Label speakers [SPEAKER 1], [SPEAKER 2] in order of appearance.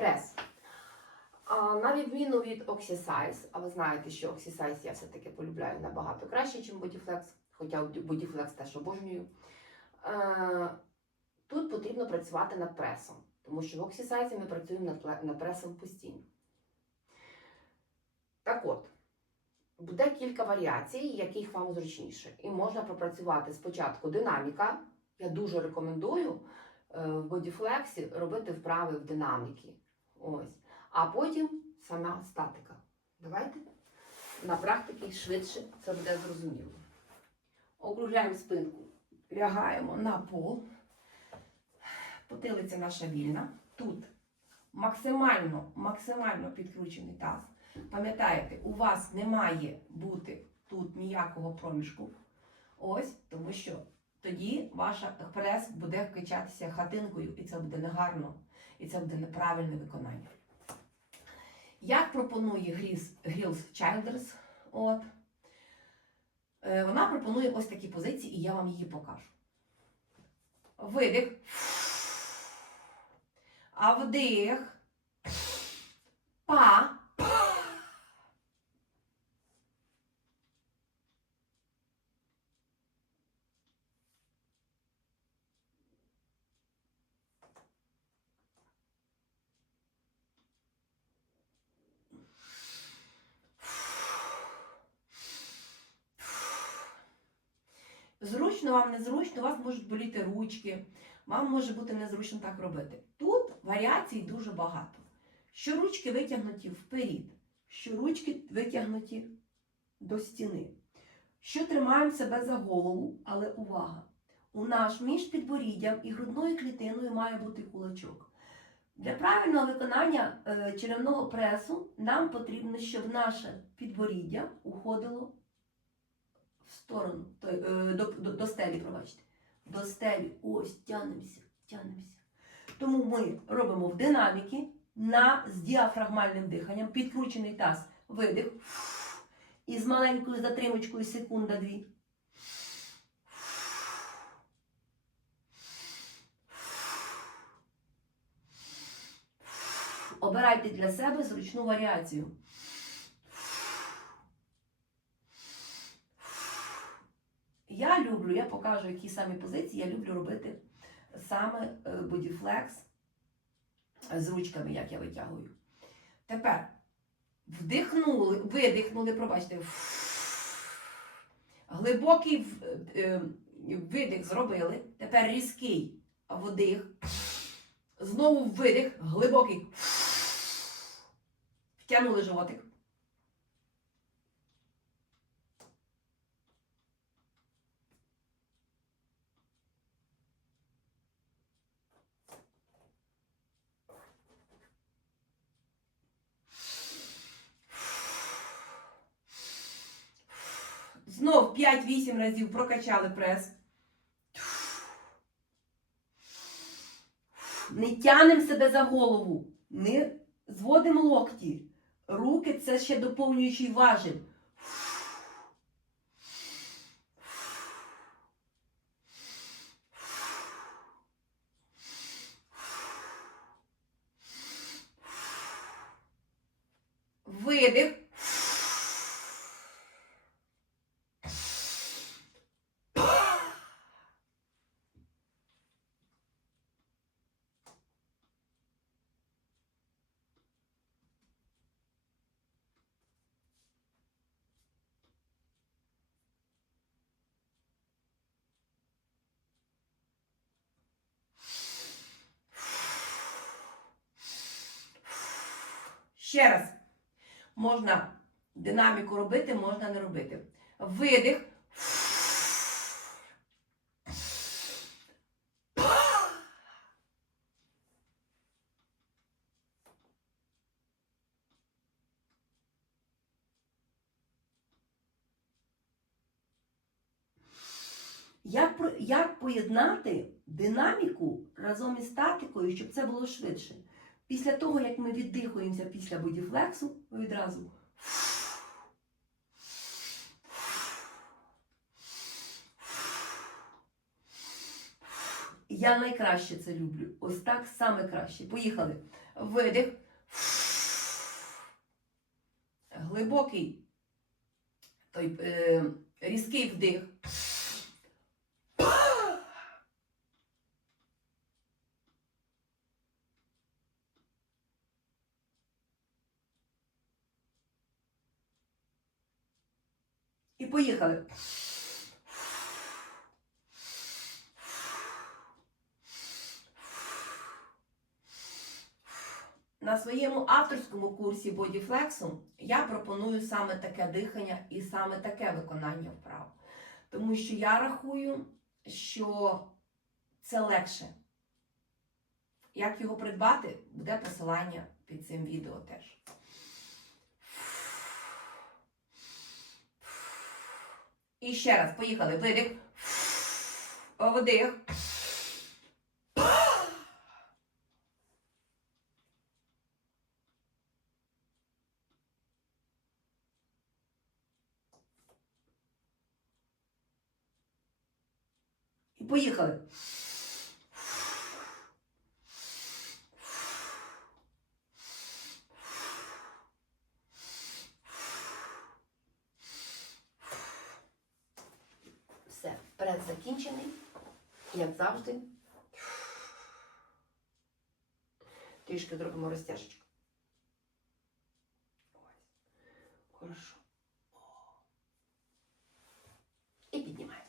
[SPEAKER 1] Прес. На відміну від Oxysize, а ви знаєте, що Oxysize я все-таки полюбляю набагато краще, ніж Bodyflex, хоча Bodyflex теж обожнюю. Е, тут потрібно працювати над пресом, тому що в Oxysize ми працюємо над, пресом постійно. Так от, буде кілька варіацій, яких вам зручніше. І можна пропрацювати спочатку динаміка. Я дуже рекомендую е, в бодіфлексі робити вправи в динаміки. Ось. А потім сама статика. Давайте на практиці швидше це буде зрозуміло. Округляємо спинку, лягаємо на пол. Потилиця наша вільна. Тут максимально, максимально підкручений таз. Пам'ятаєте, у вас не має бути тут ніякого проміжку. Ось, тому що тоді ваш прес буде вкачатися хатинкою, і це буде негарно, і це буде неправильне виконання. Як пропонує Гріс, Грілс Чайлдерс, от, е, вона пропонує ось такі позиції, і я вам її покажу. Видих. А вдих. Па. Зручно вам незручно, у вас можуть боліти ручки, вам може бути незручно так робити. Тут варіацій дуже багато. Що ручки витягнуті вперед, що ручки витягнуті до стіни. Що тримаємо себе за голову, але увага! У нас між підборіддям і грудною клітиною має бути кулачок. Для правильного виконання е, черевного пресу нам потрібно, щоб наше підборіддя уходило сторону, то, е, до, до, до стелі, пробачте. До стелі. Ось, тянемося, тянемося. Тому ми робимо в динаміки на, з діафрагмальним диханням, підкручений таз, видих. І з маленькою затримочкою секунда-дві. Обирайте для себе зручну варіацію. Я люблю, я покажу, які самі позиції я люблю робити саме е, бодіфлекс з ручками, як я витягую. Тепер вдихнули, видихнули, пробачте. Глибокий е, видих зробили. Тепер різкий вдих. Знову видих, глибокий. Втягнули животик. Знов 5-8 разів прокачали прес. Не тянемо себе за голову, не зводимо локті. Руки це ще доповнюючий важіль. Видих. Ще раз. Можна динаміку робити, можна не робити. Видих. Як, як поєднати динаміку разом із статикою, щоб це було швидше? Після того, як ми віддихуємося після бодіфлексу, відразу. Я найкраще це люблю. Ось так саме краще. Поїхали. Видих. Глибокий той е, різкий вдих. Поїхали. На своєму авторському курсі бодіфлексу я пропоную саме таке дихання і саме таке виконання вправ. Тому що я рахую, що це легше. Як його придбати, буде посилання під цим відео теж. І ще раз, поїхали. Видих. Вдих. І поїхали. Все, закінчений, як завжди. Трішки зробимо розтяжечку. Ось. Хорошо. І піднімаємо.